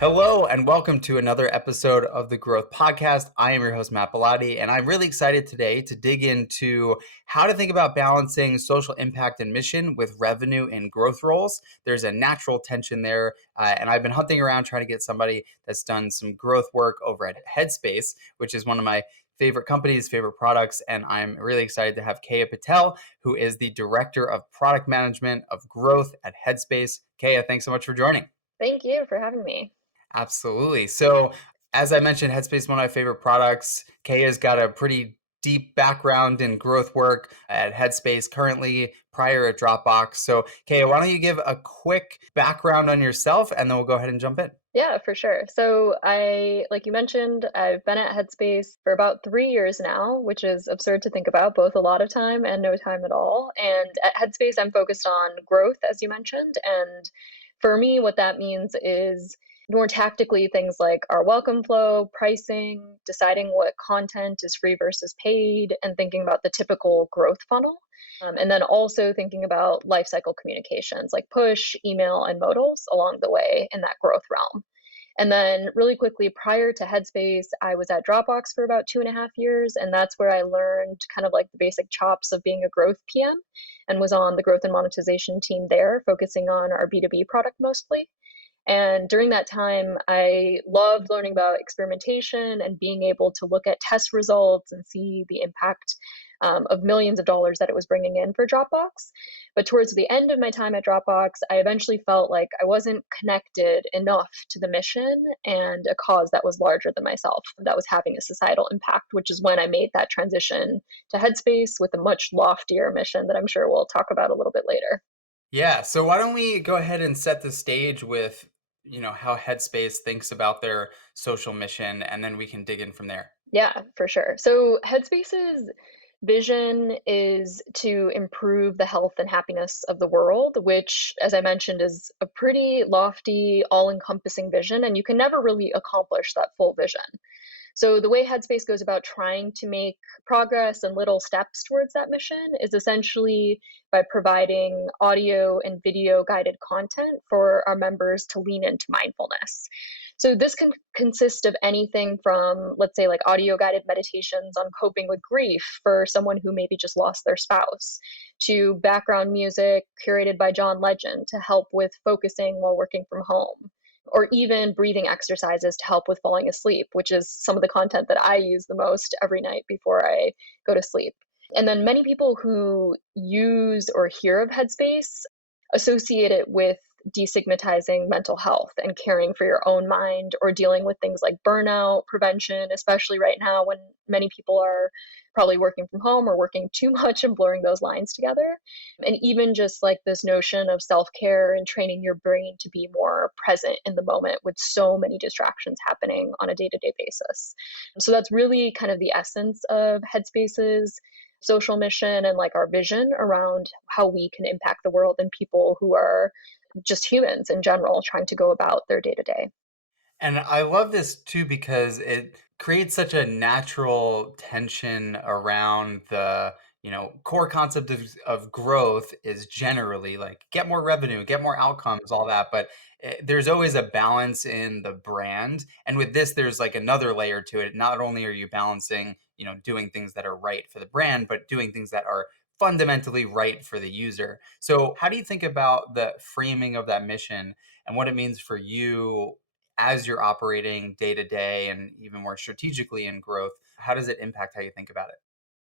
Hello, and welcome to another episode of the Growth Podcast. I am your host, Matt Bellotti, and I'm really excited today to dig into how to think about balancing social impact and mission with revenue and growth roles. There's a natural tension there, and I've been hunting around trying to get somebody that's done some growth work over at Headspace, which is one of my favorite companies, favorite products, and I'm really excited to have Keya Patel, who is the Director of Product Management of Growth at Headspace. Keya, thanks so much for joining. Thank you for having me. Absolutely. So, as I mentioned, Headspace is one of my favorite products. Kaya's got a pretty deep background in growth work at Headspace currently, prior at Dropbox. So, Kaya, why don't you give a quick background on yourself and then we'll go ahead and jump in. Yeah, for sure. So like you mentioned, I've been at Headspace for about 3 years now, which is absurd to think about, both a lot of time and no time at all. And at Headspace, I'm focused on growth, as you mentioned. And for me, what that means is more tactically things like our welcome flow, pricing, deciding what content is free versus paid, and thinking about the typical growth funnel. And then also thinking about lifecycle communications like push, email, and modals along the way in that growth realm. And then, really quickly, prior to Headspace, I was at Dropbox for about 2.5 years. And that's where I learned kind of like the basic chops of being a growth PM and was on the growth and monetization team there, focusing on our B2B product mostly. And during that time, I loved learning about experimentation and being able to look at test results and see the impact of millions of dollars that it was bringing in for Dropbox. But towards the end of my time at Dropbox, I eventually felt like I wasn't connected enough to the mission and a cause that was larger than myself, that was having a societal impact, which is when I made that transition to Headspace with a much loftier mission that I'm sure we'll talk about a little bit later. Yeah, so why don't we go ahead and set the stage with, how Headspace thinks about their social mission and then we can dig in from there. Yeah, for sure. So Headspace's vision is to improve the health and happiness of the world, which, as I mentioned, is a pretty lofty, all encompassing vision, and you can never really accomplish that full vision. So, the way Headspace goes about trying to make progress and little steps towards that mission is essentially by providing audio and video guided content for our members to lean into mindfulness. So, this can consist of anything from, let's say, like audio guided meditations on coping with grief for someone who maybe just lost their spouse, to background music curated by John Legend to help with focusing while working from home, or even breathing exercises to help with falling asleep, which is some of the content that I use the most every night before I go to sleep. And then many people who use or hear of Headspace associate it with destigmatizing mental health and caring for your own mind, or dealing with things like burnout prevention, especially right now when many people are probably working from home or working too much and blurring those lines together. And even just like this notion of self care and training your brain to be more present in the moment with so many distractions happening on a day to day basis. So that's really kind of the essence of Headspace's social mission and like our vision around how we can impact the world and people who are just humans in general trying to go about their day to day. And I love this too because it creates such a natural tension around the, core concept of growth is generally like get more revenue, get more outcomes, all that. But there's always a balance in the brand. And with this, there's like another layer to it. Not only are you balancing, doing things that are right for the brand, but doing things that are fundamentally right for the user. So, how do you think about the framing of that mission and what it means for you as you're operating day to day and even more strategically in growth? How does it impact how you think about it?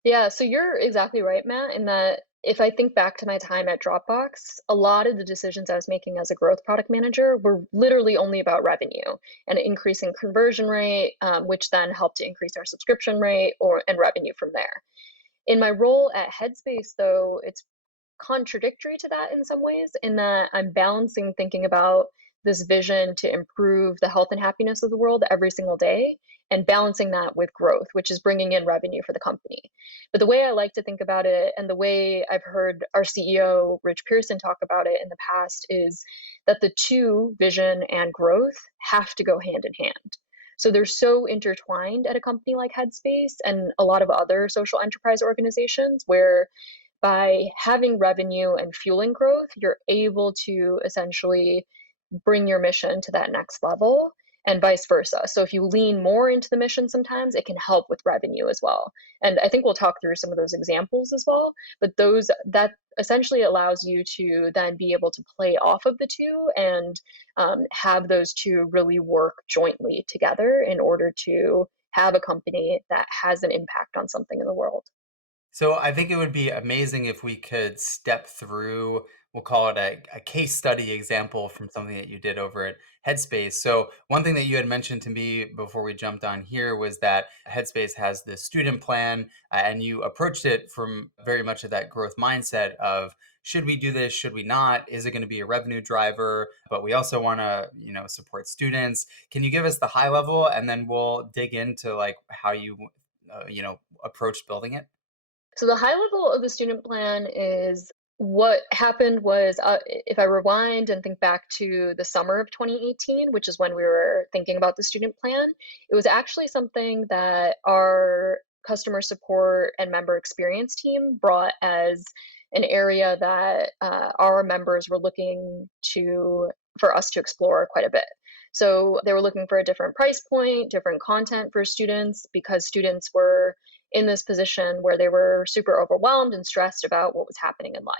Yeah, so you're exactly right, Matt, in that if I think back to my time at Dropbox, a lot of the decisions I was making as a growth product manager were literally only about revenue and increasing conversion rate, which then helped to increase our subscription rate or and revenue from there. In my role at Headspace, though, it's contradictory to that in some ways, in that I'm balancing thinking about this vision to improve the health and happiness of the world every single day and balancing that with growth, which is bringing in revenue for the company. But the way I like to think about it, and the way I've heard our CEO, Rich Pearson, talk about it in the past, is that the two, vision and growth, have to go hand in hand. So they're so intertwined at a company like Headspace and a lot of other social enterprise organizations, where by having revenue and fueling growth, you're able to essentially bring your mission to that next level. and vice versa. So if you lean more into the mission sometimes, it can help with revenue as well. And I think we'll talk through some of those examples as well, but those that essentially allows you to then be able to play off of the two and have those two really work jointly together in order to have a company that has an impact on something in the world. So I think it would be amazing if we could step through, we'll call it a case study example from something that you did over at Headspace. So one thing that you had mentioned to me before we jumped on here was that Headspace has this student plan, and you approached it from very much of that growth mindset of should we do this, should we not? Is it going to be a revenue driver? But we also want to, support students. Can you give us the high level, and then we'll dig into like how you, approached building it? So the high level of the student plan is what happened was, if I rewind and think back to the summer of 2018, which is when we were thinking about the student plan, it was actually something that our customer support and member experience team brought as an area that our members were looking to for us to explore quite a bit. So they were looking for a different price point, different content for students because students were in this position where they were super overwhelmed and stressed about what was happening in life.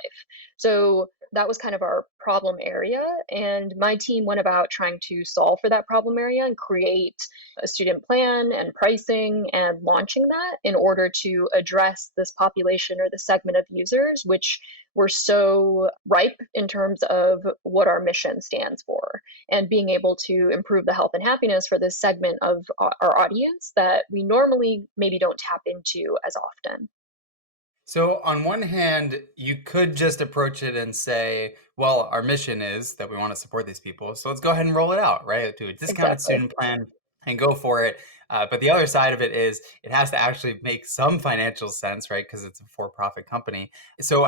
So that was kind of our problem area. And my team went about trying to solve for that problem area and create a student plan and pricing and launching that in order to address this population or the segment of users, which were so ripe in terms of what our mission stands for and being able to improve the health and happiness for this segment of our audience that we normally maybe don't tap into as often. So, on one hand, you could just approach it and say, well, our mission is that we want to support these people. So, let's go ahead and roll it out, right? Do a discounted Exactly. student plan and go for it. But the other side of it is it has to actually make some financial sense, right? Because it's a for profit company. So,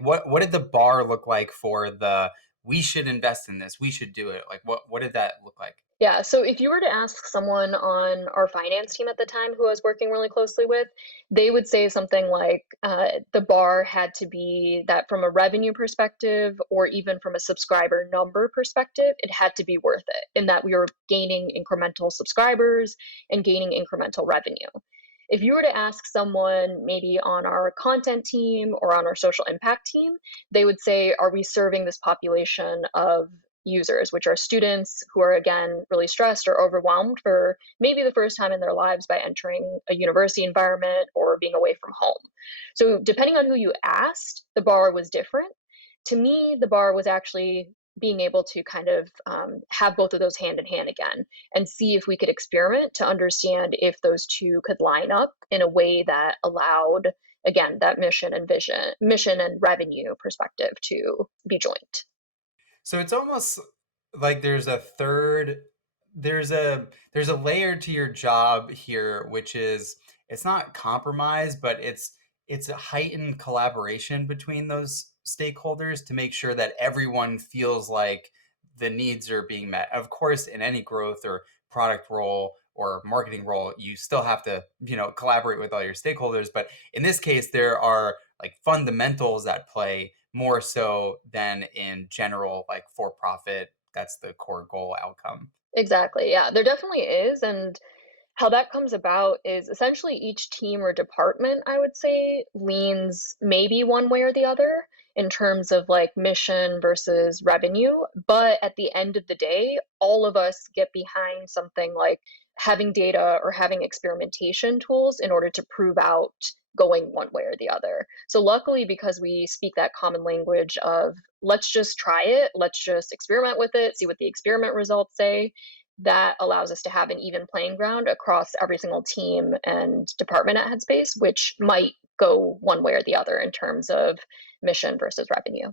what did the bar look like for the we should invest in this, we should do it? Like, what did that look like? Yeah, so if you were to ask someone on our finance team at the time who I was working really closely with, they would say something like the bar had to be that from a revenue perspective or even from a subscriber number perspective, it had to be worth it, in that we were gaining incremental subscribers and gaining incremental revenue. If you were to ask someone maybe on our content team or on our social impact team, they would say, are we serving this population of users, which are students who are, again, really stressed or overwhelmed for maybe the first time in their lives by entering a university environment or being away from home. So, depending on who you asked, the bar was different. To me, the bar was actually being able to kind of have both of those hand in hand again and see if we could experiment to understand if those two could line up in a way that allowed, again, that mission and revenue perspective to be joint. So it's almost like there's a layer to your job here, which is it's not compromise, but it's a heightened collaboration between those stakeholders to make sure that everyone feels like the needs are being met. Of course, in any growth or product role or marketing role, you still have to, collaborate with all your stakeholders. But in this case, there are like fundamentals at play more so than in general, like for profit. That's the core goal outcome. Exactly. Yeah, there definitely is. And how that comes about is essentially each team or department, I would say, leans maybe one way or the other in terms of like mission versus revenue. But at the end of the day, all of us get behind something like having data or having experimentation tools in order to prove out going one way or the other. So, luckily, because we speak that common language of let's just try it, let's just experiment with it, see what the experiment results say, that allows us to have an even playing ground across every single team and department at Headspace, which might go one way or the other in terms of mission versus revenue.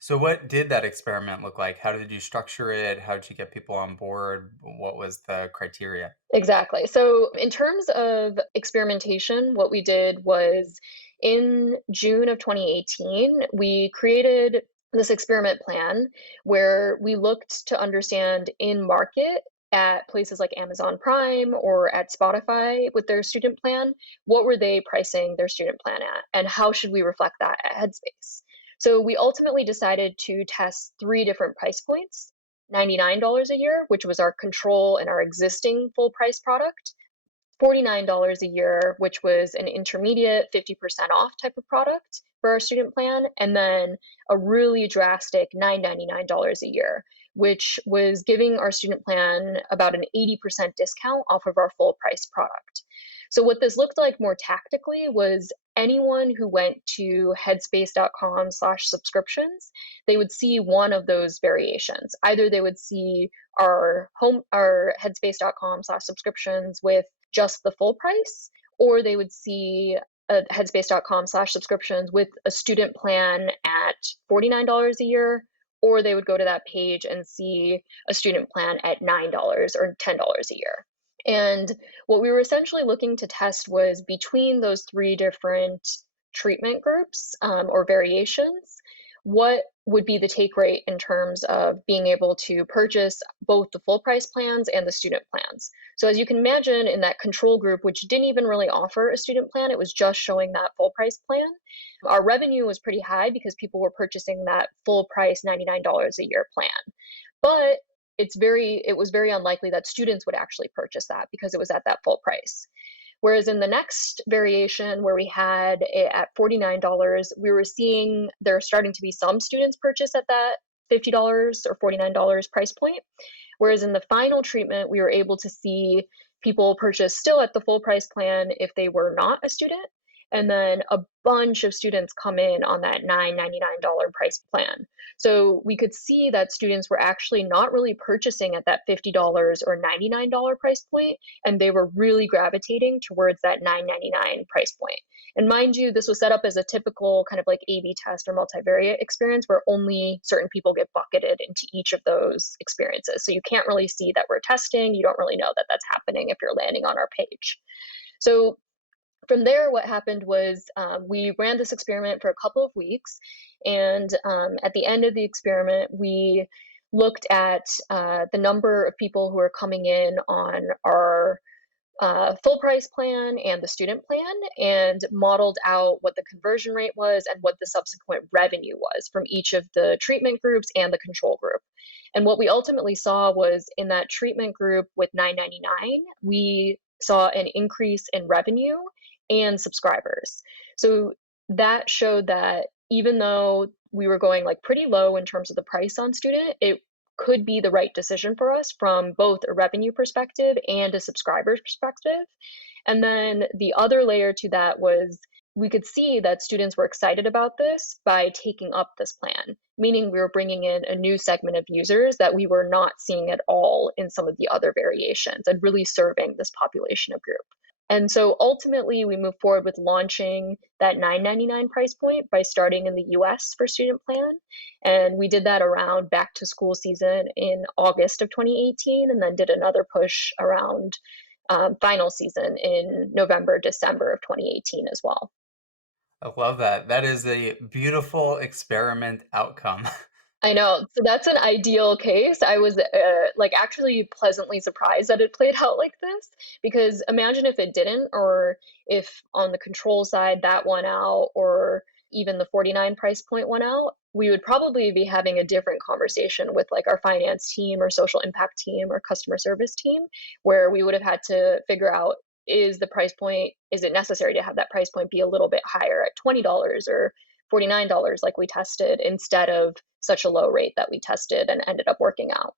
So, what did that experiment look like? How did you structure it? How did you get people on board? What was the criteria? Exactly. So, in terms of experimentation, what we did was in June of 2018, we created this experiment plan where we looked to understand in market at places like Amazon Prime or at Spotify with their student plan, what were they pricing their student plan at, and how should we reflect that at Headspace? So, we ultimately decided to test three different price points. $99 a year, which was our control and our existing full price product, $49 a year, which was an intermediate 50% off type of product for our student plan, and then a really drastic $999 a year, which was giving our student plan about an 80% discount off of our full price product. So, what this looked like more tactically was anyone who went to headspace.com/subscriptions, they would see one of those variations. Either they would see our headspace.com/subscriptions with just the full price, or they would see a headspace.com/subscriptions with a student plan at $49 a year, or they would go to that page and see a student plan at $9 or $10 a year. And what we were essentially looking to test was between those three different treatment groups, or variations, what would be the take rate in terms of being able to purchase both the full price plans and the student plans. So, as you can imagine, in that control group, which didn't even really offer a student plan, it was just showing that full price plan. Our revenue was pretty high because people were purchasing that full price $99 a year plan. But it was very unlikely that students would actually purchase that because it was at that full price. Whereas in the next variation where we had it at $49, we were seeing there starting to be some students purchase at that $50 or $49 price point. Whereas in the final treatment, we were able to see people purchase still at the full price plan if they were not a student. And then a bunch of students come in on that $999 price plan. So we could see that students were actually not really purchasing at that $50 or $99 price point, and they were really gravitating towards that $999 price point. And mind you, this was set up as a typical kind of like A/B test or multivariate experience where only certain people get bucketed into each of those experiences. So you can't really see that we're testing. You don't really know that that's happening if you're landing on our page. So from there, what happened was we ran this experiment for a couple of weeks. And at the end of the experiment, we looked at the number of people who are coming in on our full price plan and the student plan and modeled out what the conversion rate was and what the subsequent revenue was from each of the treatment groups and the control group. And what we ultimately saw was in that treatment group with 999, we saw an increase in revenue and subscribers. So that showed that even though we were going like pretty low in terms of the price on student, it could be the right decision for us from both a revenue perspective and a subscriber perspective. And then the other layer to that was we could see that students were excited about this by taking up this plan, meaning we were bringing in a new segment of users that we were not seeing at all in some of the other variations and really serving this population of group. And so ultimately, we moved forward with launching that $999 price point by starting in the US for student plan. And we did that around back to school season in August of 2018, and then did another push around final season in November, December of 2018 as well. I love that. That is a beautiful experiment outcome. I know. So that's an ideal case. I was like actually pleasantly surprised that it played out like this because imagine if it didn't, or if on the control side that won out, or even the 49 price point went out, we would probably be having a different conversation with like our finance team or social impact team or customer service team, where we would have had to figure out is the price point, is it necessary to have that price point be a little bit higher at $20 or $49 like we tested instead of such a low rate that we tested and ended up working out.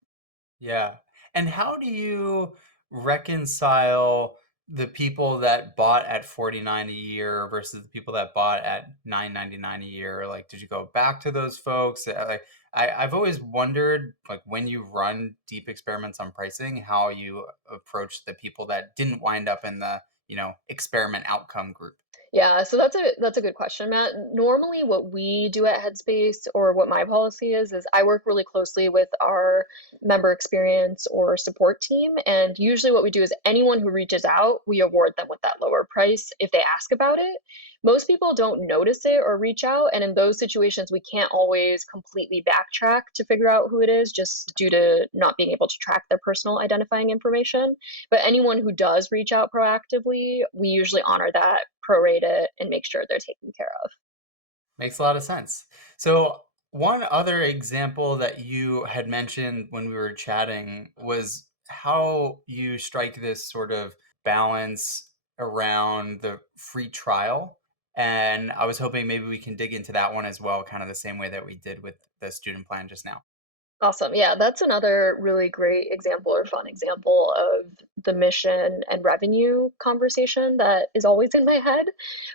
Yeah. And how do you reconcile the people that bought at 49 a year versus the people that bought at 9.99 a year? Like, did you go back to those folks? Like, I've always wondered, like, when you run deep experiments on pricing, how you approach the people that didn't wind up in the, experiment outcome group. Yeah, so that's a good question, Matt. Normally, what we do at Headspace, or what my policy is I work really closely with our member experience or support team, and usually what we do is anyone who reaches out, we award them with that lower price if they ask about it. Most people don't notice it or reach out, and in those situations, we can't always completely backtrack to figure out who it is, just due to not being able to track their personal identifying information. But anyone who does reach out proactively, we usually honor that, prorate it, and make sure they're taken care of. Makes a lot of sense. So, One other example that you had mentioned when we were chatting was how you strike this sort of balance around the free trial. And I was hoping maybe we can dig into that one as well, kind of the same way that we did with the student plan just now. Awesome. Yeah, that's another really great example or fun example of the mission and revenue conversation that is always in my head.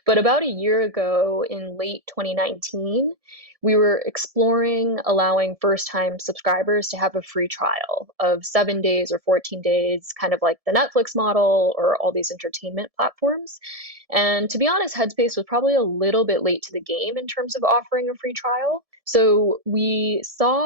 But about a year ago in late 2019, we were exploring allowing first time subscribers to have a free trial of 7 days or 14 days, kind of like the Netflix model or all these entertainment platforms. And to be honest, Headspace was probably a little bit late to the game in terms of offering a free trial. So we saw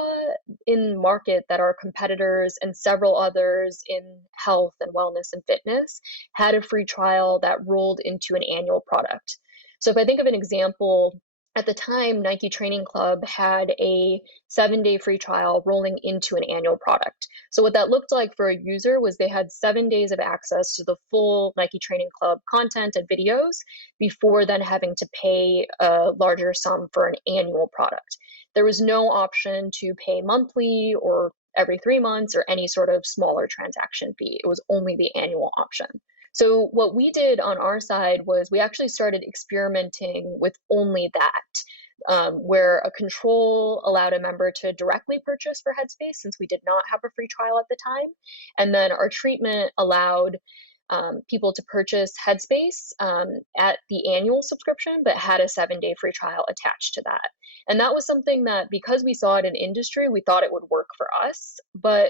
in market that our competitors and several others in health and wellness and fitness had a free trial that rolled into an annual product. So if I think of an example, at the time, Nike Training Club had a 7 day free trial rolling into an annual product. So, what that looked like for a user was they had 7 days of access to the full Nike Training Club content and videos before then having to pay a larger sum for an annual product. There was no option to pay monthly or every 3 months or any sort of smaller transaction fee. It was only the annual option. So, what we did on our side was we actually started experimenting with only that, where a control allowed a member to directly purchase for Headspace since we did not have a free trial at the time. And then our treatment allowed people to purchase Headspace at the annual subscription, but had a 7 day free trial attached to that. And that was something that, because we saw it in industry, we thought it would work for us. But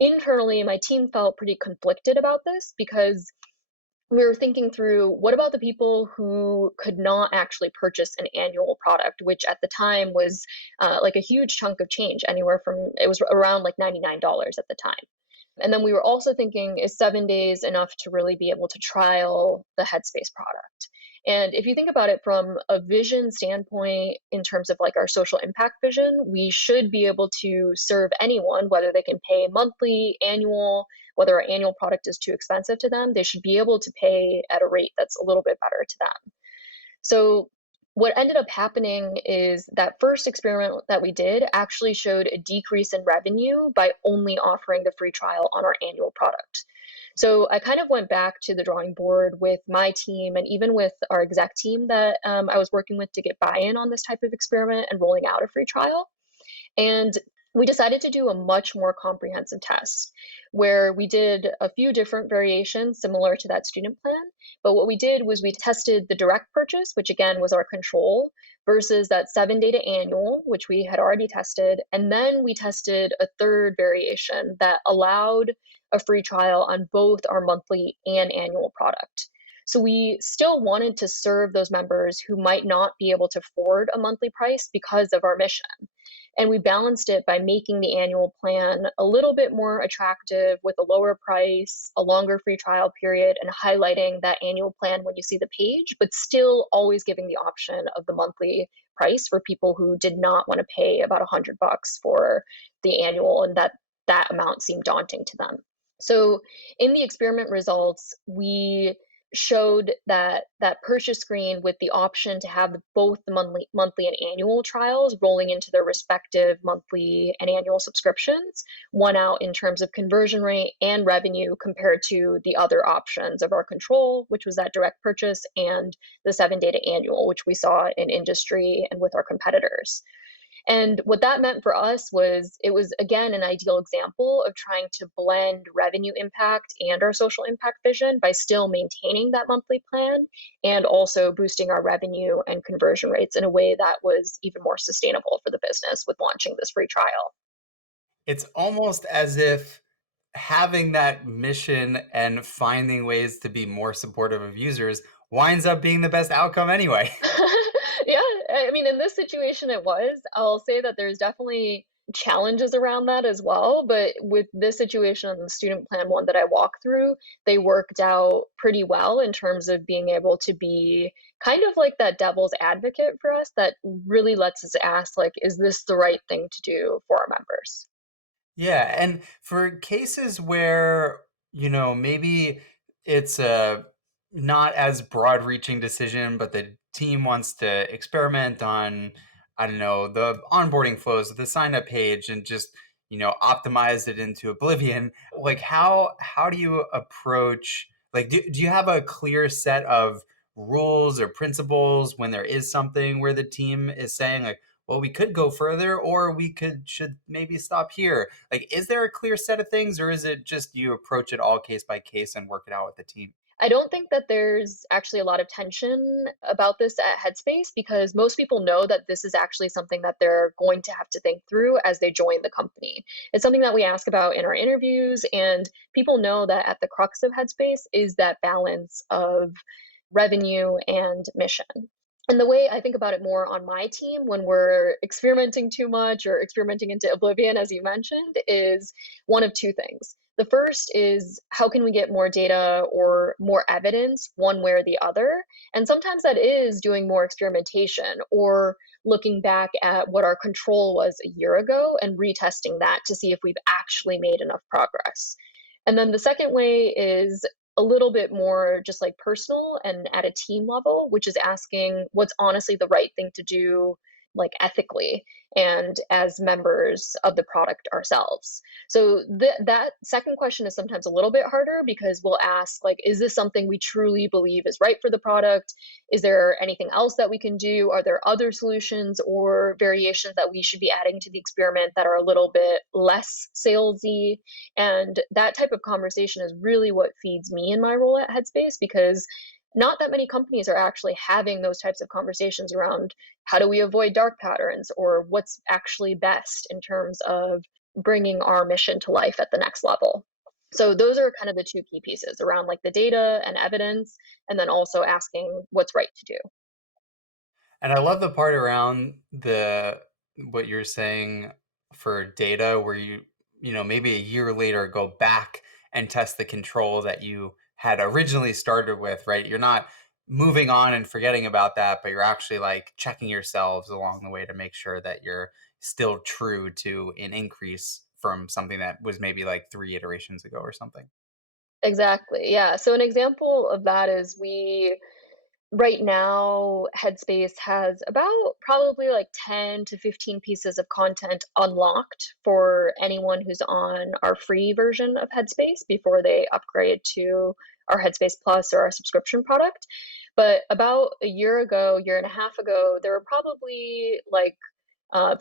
internally, my team felt pretty conflicted about this because we were thinking through what about the people who could not actually purchase an annual product, which at the time was like a huge chunk of change, anywhere from it was around like $99 at the time. And then we were also thinking, is 7 days enough to really be able to trial the Headspace product? And if you think about it from a vision standpoint, in terms of like our social impact vision, we should be able to serve anyone, whether they can pay monthly, annual, whether our annual product is too expensive to them, they should be able to pay at a rate that's a little bit better to them. So what ended up happening is that first experiment that we did actually showed a decrease in revenue by only offering the free trial on our annual product. So I kind of went back to the drawing board with my team and even with our exec team that I was working with to get buy-in on this type of experiment and rolling out a free trial. And we decided to do a much more comprehensive test where we did a few different variations similar to that student plan. But what we did was we tested the direct purchase, which again was our control, versus that 7 day to annual, which we had already tested. And then we tested a third variation that allowed a free trial on both our monthly and annual product. So we still wanted to serve those members who might not be able to afford a monthly price because of our mission. And we balanced it by making the annual plan a little bit more attractive with a lower price, a longer free trial period, and highlighting that annual plan when you see the page, but still always giving the option of the monthly price for people who did not want to pay about $100 for the annual and that amount seemed daunting to them. So in the experiment results, we showed that purchase screen with the option to have both the monthly and annual trials rolling into their respective monthly and annual subscriptions won out in terms of conversion rate and revenue compared to the other options of our control, which was that direct purchase, and the 7 day to annual, which we saw in industry and with our competitors. And what that meant for us was it was, again, an ideal example of trying to blend revenue impact and our social impact vision by still maintaining that monthly plan and also boosting our revenue and conversion rates in a way that was even more sustainable for the business with launching this free trial. It's almost as if having that mission and finding ways to be more supportive of users winds up being the best outcome anyway. Yeah, I mean, in this situation, it was. I'll say that there's definitely challenges around that as well. But with this situation and the student plan one that I walked through, they worked out pretty well in terms of being able to be kind of like that devil's advocate for us that really lets us ask, like, is this the right thing to do for our members? Yeah, and for cases where, maybe it's a not as broad-reaching decision, but the team wants to experiment on I don't know, the onboarding flows, the sign up page, and just, optimize it into oblivion. Like how do you approach, like, do you have a clear set of rules or principles when there is something where the team is saying like, well, we could go further or we could should maybe stop here? Like, is there a clear set of things, or is it just you approach it all case by case and work it out with the team? I don't think that there's actually a lot of tension about this at Headspace because most people know that this is actually something that they're going to have to think through as they join the company. It's something that we ask about in our interviews, and people know that at the crux of Headspace is that balance of revenue and mission. And the way I think about it more on my team when we're experimenting too much or experimenting into oblivion, as you mentioned, is one of two things. The first is how can we get more data or more evidence one way or the other? And sometimes that is doing more experimentation or looking back at what our control was a year ago and retesting that to see if we've actually made enough progress. And then the second way is a little bit more just like personal and at a team level, which is asking what's honestly the right thing to do, like ethically and as members of the product ourselves. So that second question is sometimes a little bit harder because we'll ask like, is this something we truly believe is right for the product? Is there anything else that we can do? Are there other solutions or variations that we should be adding to the experiment that are a little bit less salesy? And that type of conversation is really what feeds me in my role at Headspace because not that many companies are actually having those types of conversations around how do we avoid dark patterns or what's actually best in terms of bringing our mission to life at the next level. So those are kind of the two key pieces around like the data and evidence and then also asking what's right to do. And I love the part around the what you're saying for data where maybe a year later go back and test the control that you had originally started with, right? You're not moving on and forgetting about that, but you're actually like checking yourselves along the way to make sure that you're still true to an increase from something that was maybe like 3 iterations ago or something. Exactly. Yeah. So an example of that is we right now, Headspace has about probably like 10 to 15 pieces of content unlocked for anyone who's on our free version of Headspace before they upgrade to our Headspace Plus or our subscription product. But about a year ago, year and a half ago, there were probably like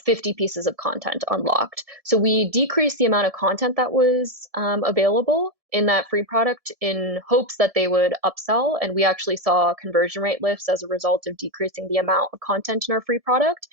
50 pieces of content unlocked. So we decreased the amount of content that was available in that free product in hopes that they would upsell. And we actually saw conversion rate lifts as a result of decreasing the amount of content in our free product.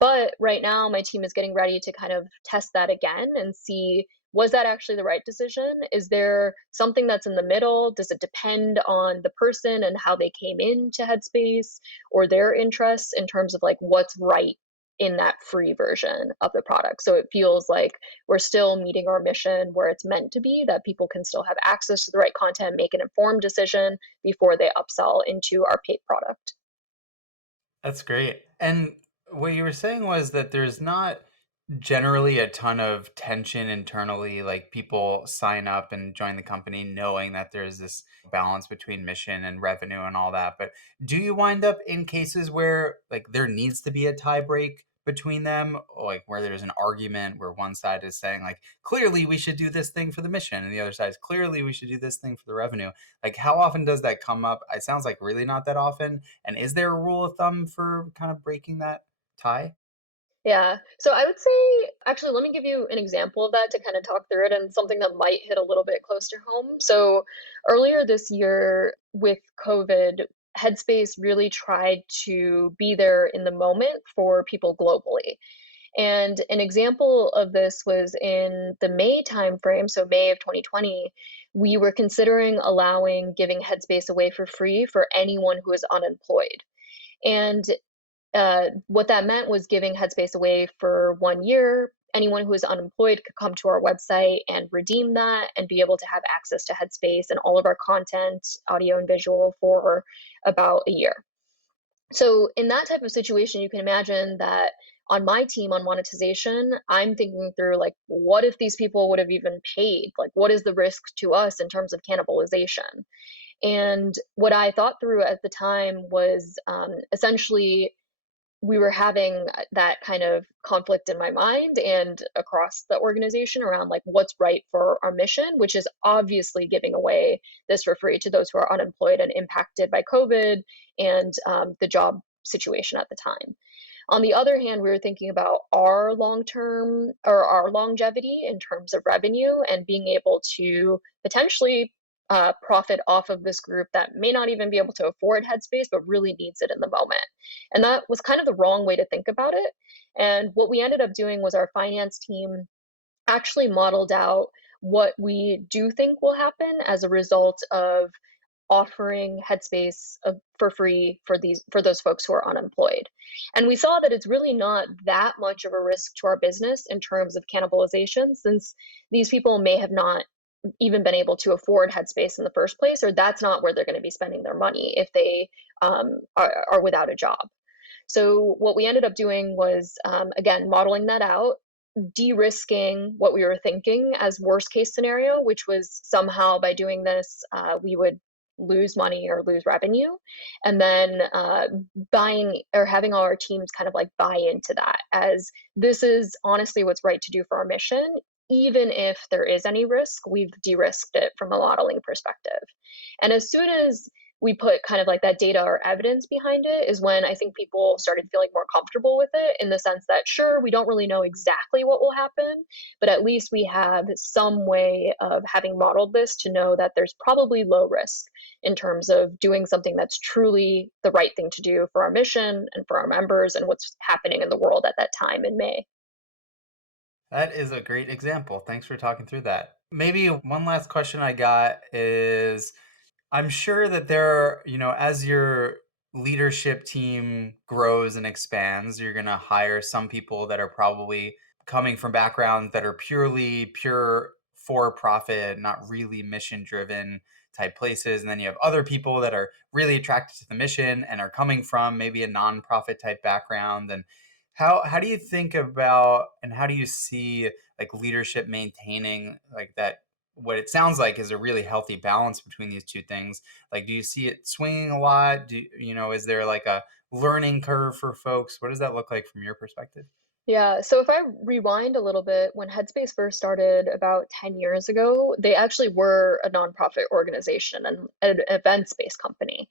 But right now, my team is getting ready to kind of test that again and see was that actually the right decision? Is there something that's in the middle? Does it depend on the person and how they came into Headspace or their interests in terms of like what's right in that free version of the product? So it feels like we're still meeting our mission where it's meant to be, that people can still have access to the right content, make an informed decision before they upsell into our paid product. That's great. And what you were saying was that there's not generally a ton of tension internally. Like, people sign up and join the company knowing that there's this balance between mission and revenue and all that. But do you wind up in cases where like there needs to be a tie break between them, or like where there's an argument where one side is saying like clearly we should do this thing for the mission and the other side is clearly we should do this thing for the revenue? Like, how often does that come up? It sounds like really not that often. And is there a rule of thumb for kind of breaking that tie? Yeah. So I would say, actually, let me give you an example of that to kind of talk through it and something that might hit a little bit close to home. So earlier this year with COVID, Headspace really tried to be there in the moment for people globally. And an example of this was in the May timeframe, so May of 2020, we were considering allowing giving Headspace away for free for anyone who is unemployed. And what that meant was giving Headspace away for 1 year. Anyone who is unemployed could come to our website and redeem that and be able to have access to Headspace and all of our content, audio and visual, for about a year. So, in that type of situation, you can imagine that on my team on monetization, I'm thinking through like, what if these people would have even paid? Like, what is the risk to us in terms of cannibalization? And what I thought through at the time was essentially we were having that kind of conflict in my mind and across the organization around like what's right for our mission, which is obviously giving away this for free to those who are unemployed and impacted by COVID and the job situation at the time. On the other hand, we were thinking about our long term or our longevity in terms of revenue and being able to potentially profit off of this group that may not even be able to afford Headspace, but really needs it in the moment. And that was kind of the wrong way to think about it. And what we ended up doing was our finance team actually modeled out what we do think will happen as a result of offering Headspace for free for those folks who are unemployed. And we saw that it's really not that much of a risk to our business in terms of cannibalization, since these people may have not even been able to afford Headspace in the first place, or that's not where they're going to be spending their money if they are without a job. So what we ended up doing was, again, modeling that out, de-risking what we were thinking as worst case scenario, which was somehow by doing this, we would lose money or lose revenue, and then buying or having all our teams kind of like buy into that as this is honestly what's right to do for our mission. Even if there is any risk, we've de-risked it from a modeling perspective. And as soon as we put kind of like that data or evidence behind it is when I think people started feeling more comfortable with it in the sense that, sure, we don't really know exactly what will happen, but at least we have some way of having modeled this to know that there's probably low risk in terms of doing something that's truly the right thing to do for our mission and for our members and what's happening in the world at that time in May. That is a great example. Thanks for talking through that. Maybe one last question I got is I'm sure that there, as your leadership team grows and expands, you're going to hire some people that are probably coming from backgrounds that are pure for profit, not really mission driven type places. And then you have other people that are really attracted to the mission and are coming from maybe a nonprofit type background. And how do you think about and how do you see like leadership maintaining like that what it sounds like is a really healthy balance between these two things. Like, do you see it swinging a lot? Is there like a learning curve for folks? What does that look like from your perspective? Yeah, so if I rewind a little bit, when Headspace first started about 10 years ago, they actually were a nonprofit organization and an events-based company.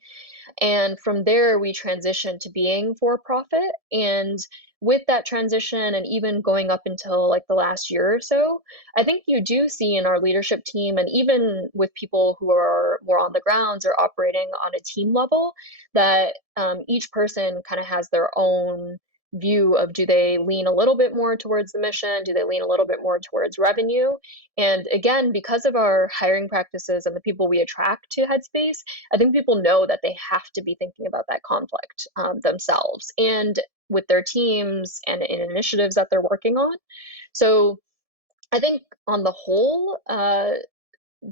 And from there, we transitioned to being for profit. And with that transition, and even going up until like the last year or so, I think you do see in our leadership team, and even with people who are more on the grounds or operating on a team level, that each person kind of has their own view of do they lean a little bit more towards the mission? Do they lean a little bit more towards revenue? And again, because of our hiring practices and the people we attract to Headspace, I think people know that they have to be thinking about that conflict themselves and with their teams and in initiatives that they're working on. So I think on the whole,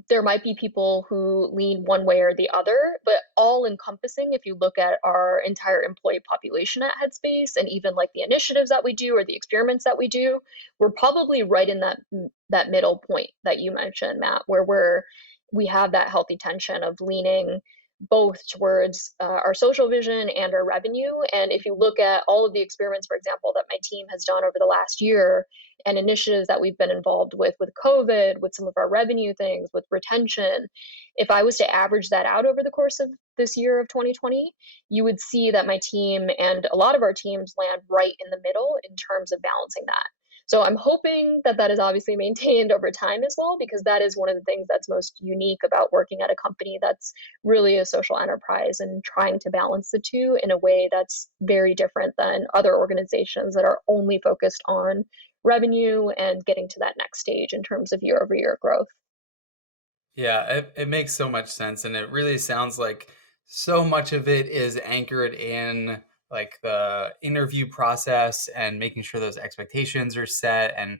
there might be people who lean one way or the other, but all encompassing, if you look at our entire employee population at Headspace and even like the initiatives that we do or the experiments that we do, we're probably right in that middle point that you mentioned, Matt, where we have that healthy tension of leaning both towards our social vision and our revenue. And if you look at all of the experiments, for example, that my team has done over the last year, and initiatives that we've been involved with COVID, with some of our revenue things, with retention, if I was to average that out over the course of this year of 2020, you would see that my team and a lot of our teams land right in the middle in terms of balancing that. So I'm hoping that that is obviously maintained over time as well, because that is one of the things that's most unique about working at a company that's really a social enterprise and trying to balance the two in a way that's very different than other organizations that are only focused on revenue and getting to that next stage in terms of year over year growth. Yeah, it makes so much sense. And it really sounds like so much of it is anchored in like the interview process and making sure those expectations are set and,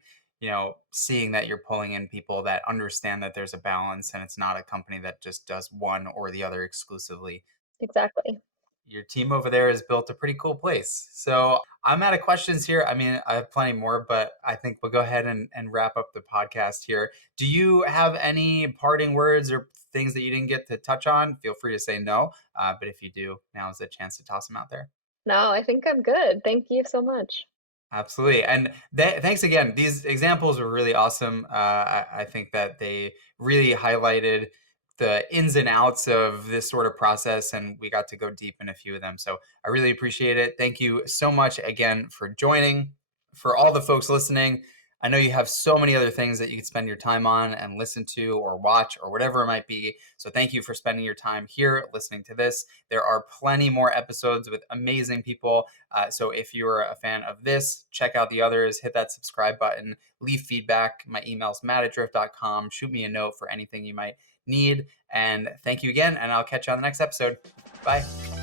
seeing that you're pulling in people that understand that there's a balance and it's not a company that just does one or the other exclusively. Exactly. Your team over there has built a pretty cool place. So I'm out of questions here. I mean, I have plenty more, but I think we'll go ahead and wrap up the podcast here. Do you have any parting words or things that you didn't get to touch on? Feel free to say no. But if you do, now is the chance to toss them out there. No, I think I'm good. Thank you so much. Absolutely. And thanks again. These examples were really awesome. I think that they really highlighted the ins and outs of this sort of process, and we got to go deep in a few of them. So I really appreciate it. Thank you so much again for joining. For all the folks listening, I know you have so many other things that you could spend your time on and listen to or watch or whatever it might be. So thank you for spending your time here listening to this. There are plenty more episodes with amazing people, so if you're a fan of this, check out the others, hit that subscribe button, leave feedback. My email's matt@drift.com. Shoot me a note for anything you might need. And thank you again, and I'll catch you on the next episode. Bye.